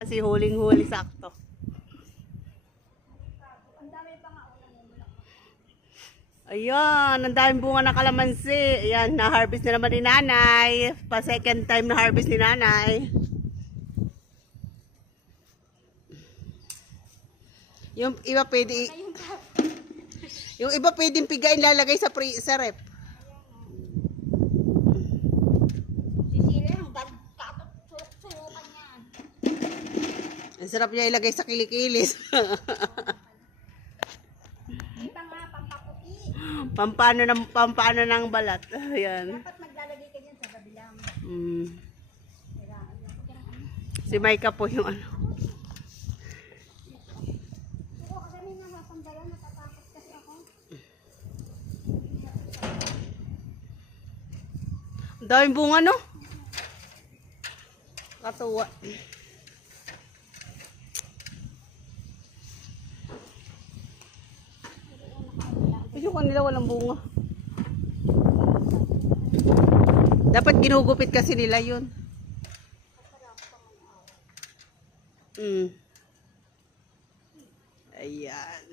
Kasi huling-huli sakto. Ayan, ang daming bunga ng kalamansi. Ayan, na-harvest na naman ni nanay. Pa second time na harvest ni nanay. Yung iba pwede yung iba pwedeng pigain lalagay sa rep. Ang sarap niya ilagay sa kilikilis. Pampano ng balat. Ayan. Dapat maglalagay ka dyan sa kabilang. Si Maika po yung ano. Oo, kasi may nakapandala, natatakot kasi ako. Ang daming bunga, no? Katuwa. Yung kanila walang bunga. Dapat ginugupit kasi nila yun. Ayan.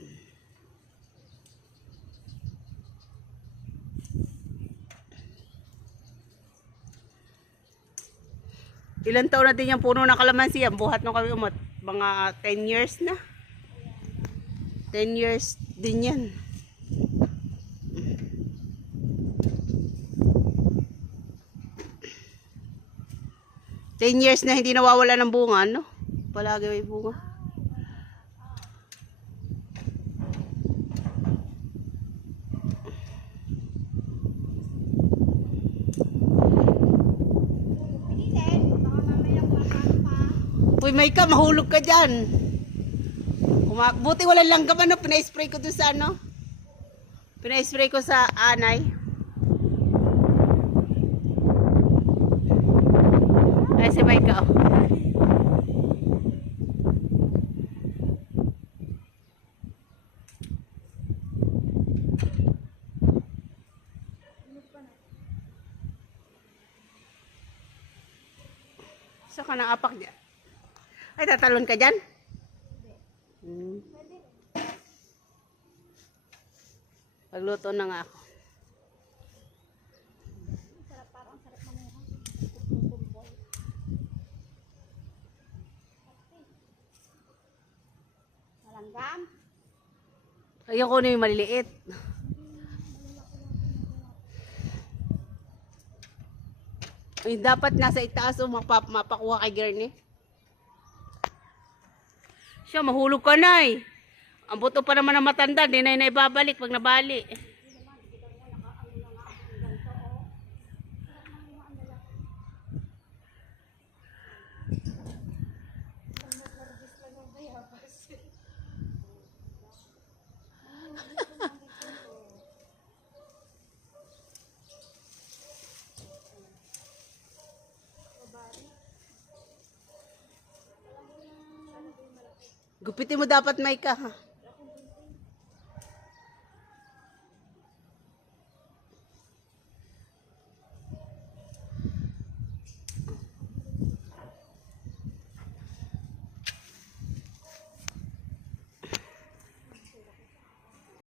Ilan taon na din yung puno ng kalamansi yan? Buhat nung kami umot. Mga 10 years na. 10 years din yan. Ten years na hindi nawawala ng bunga, no? Palagi may bunga. Uy, Maika, mahulog ka dyan. Buti walang langgam, ano? Pina-spray ko doon sa ano? Pina-spray ko sa anay. Ay, si Maika, oh. So, ka nang apak dyan? Ay, tatalon ka dyan? Pagluto na nga ako. Parang sarap mamuha. Malanggam. Ayun ko na yung maliliit. Ay, dapat nasa itaas o mapakuha kay Gerney. Siya, mahulog ka na eh. Ang buto pa naman ng matanda, di na yun na ibabalik pag nabali. Gupitin mo dapat, Maika, ha?